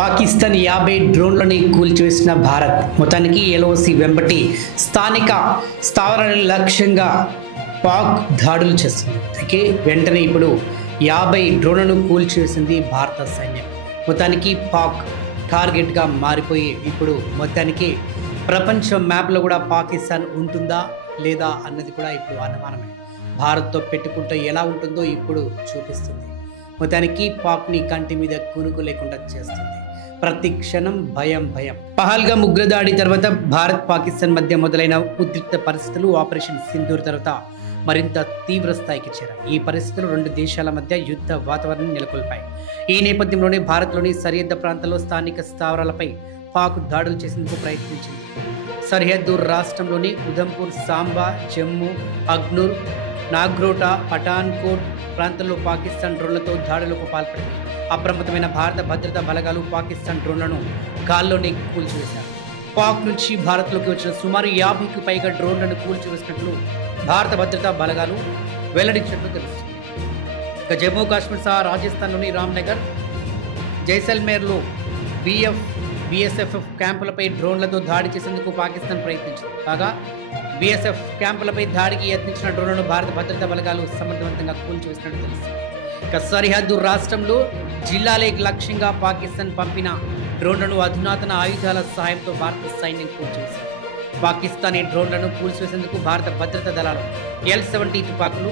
పాకిస్తాన్ 50 డ్రోన్లని కూల్చివేసిన భారత్ మొత్తానికి ఎల్ఓసి వెంబటి స్థానిక స్థావరాల లక్ష్యంగా పాక్ దాడులు చేస్తుంది. అయితే వెంటనే ఇప్పుడు 50 డ్రోన్లను కూల్చివేసింది భారత సైన్యం. మొత్తానికి పాక్ టార్గెట్గా మారిపోయి ఇప్పుడు మొత్తానికి ప్రపంచ మ్యాప్లో కూడా పాకిస్తాన్ ఉంటుందా లేదా అన్నది కూడా ఇప్పుడు అనుమానమే. భారత్తో పెట్టుకుంటే ఎలా ఉంటుందో ఇప్పుడు చూపిస్తుంది. మొత్తానికి పాక్ని కంటి మీద కునుకు లేకుండా చేస్తుంది. ప్రతి క్షణం భయం. పహల్గామ్ ఉగ్రదాడి తర్వాత భారత్ పాకిస్తాన్ మధ్య మొదలైన ఉద్రిక్త పరిస్థితులు ఆపరేషన్ సింధూర్ తర్వాత మరింత తీవ్ర స్థాయికి చేరాయి. ఈ పరిస్థితులు రెండు దేశాల మధ్య యుద్ధ వాతావరణం నెలకొల్పాయి. ఈ నేపథ్యంలోనే భారత్లోని సరిహద్దు ప్రాంతాల్లో స్థానిక స్థావరాలపై పాక్ దాడులు చేసేందుకు ప్రయత్నించింది. సరిహద్దు రాష్ట్రంలోని ఉధంపూర్, సాంబా, జమ్మూ, అగ్నూర్, నాగ్రోటా, పఠాన్కోట్ ప్రాంతాల్లో పాకిస్తాన్ డ్రోన్లతో దాడులకు పాల్పడింది. అప్రమత్తమైన భారత భద్రతా బలగాలు పాకిస్తాన్ డ్రోన్లను గాల్లోనే కూల్చివేశారు. పాక్ నుంచి భారత్లోకి వచ్చిన సుమారు 50కి పైగా డ్రోన్లను కూల్చివేసినట్లు భారత భద్రతా బలగాలు వెల్లడించినట్లు తెలుస్తుంది. ఇక జమ్మూ కాశ్మీర్ సహా రాజస్థాన్లోని రామ్నగర్, జైసల్మేర్లో బీఎస్ఎఫ్ క్యాంపులపై డ్రోన్లతో దాడి చేసేందుకు పాకిస్తాన్ ప్రయత్నించింది. కాగా బీఎస్ఎఫ్ క్యాంపులపై దాడికి యత్నించిన డ్రోన్లను భారత భద్రతా బలగాలు సమర్థవంతంగా కూల్చివేసినట్టు తెలుస్తుంది. ఇక సరిహద్దు రాష్ట్రంలో జిల్లాలే లక్ష్యంగా పాకిస్తాన్ పంపిన డ్రోన్లను అధునాతన ఆయుధాల సహాయంతో భారత సైన్యం కూల్చివేసింది. పాకిస్తానీ డ్రోన్లను కూల్చివేసేందుకు భారత భద్రతా దళాలు L-70 తుపాకులు,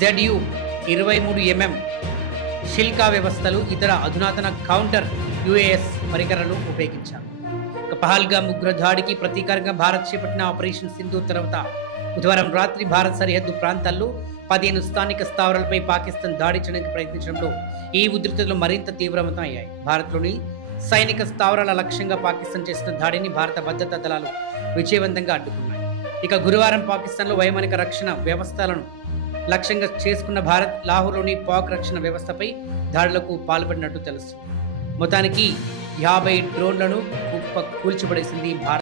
ZU-23mm షిల్కా వ్యవస్థలు, ఇతర అధునాతన కౌంటర్ UAS పరికరాలను ఉపయోగించారు. పహల్గామ్ ఉగ్రదాడికి ప్రతీకారంగా భారత్ చేపట్టిన ఆపరేషన్ సింధూర్ తర్వాత బుధవారం రాత్రి భారత్ సరిహద్దు ప్రాంతాల్లో 15 స్థానిక స్థావరాలపై పాకిస్తాన్ దాడి చేయడానికి ప్రయత్నించడంలో ఈ ఉద్రిక్తతలు మరింత తీవ్రమతం అయ్యాయి. భారత్లోని సైనిక స్థావరాల లక్ష్యంగా పాకిస్తాన్ చేసిన దాడిని భారత భద్రతా దళాలు విజయవంతంగా అడ్డుకున్నాయి. ఇక గురువారం పాకిస్తాన్లో వైమానిక రక్షణ వ్యవస్థలను లక్ష్యంగా చేసుకున్న భారత్ లాహోర్లోని పాక్ రక్షణ వ్యవస్థపై దాడులకు పాల్పడినట్టు తెలుస్తుంది. మొత్తానికి 50 డ్రోన్లను కూల్చిపడేసింది భారత్.